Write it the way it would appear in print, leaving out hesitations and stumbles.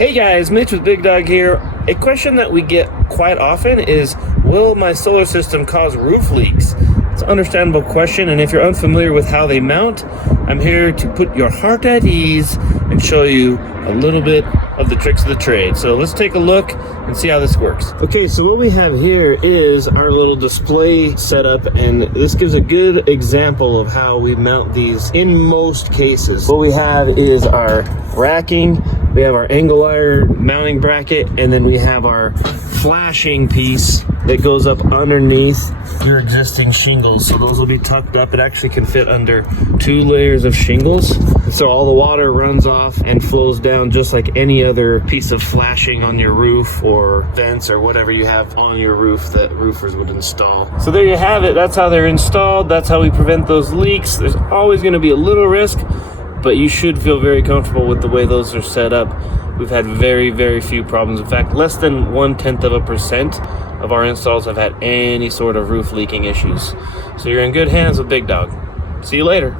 Hey guys, Mitch with Big Dog here. A question that we get quite often is, will my solar system cause roof leaks? It's an understandable question, and if you're unfamiliar with how they mount, I'm here to put your heart at ease and show you a little bit of the tricks of the trade. So let's take a look and see how this works. Okay, so what we have here is our little display setup, and this gives a good example of how we mount these in most cases. What we have is our racking, we have our angle iron mounting bracket, and then we have our flashing piece that goes up underneath your existing shingles. So those will be tucked up. It actually can fit under 2 layers of shingles. So all the water runs off and flows down just like any other piece of flashing on your roof or vents or whatever you have on your roof that roofers would install. So there you have it. That's how they're installed. That's how we prevent those leaks. There's always going to be a little risk, but you should feel very comfortable with the way those are set up. We've had very, very few problems. In fact, less than 0.1% of our installs have had any sort of roof leaking issues. So you're in good hands with Big Dog. See you later.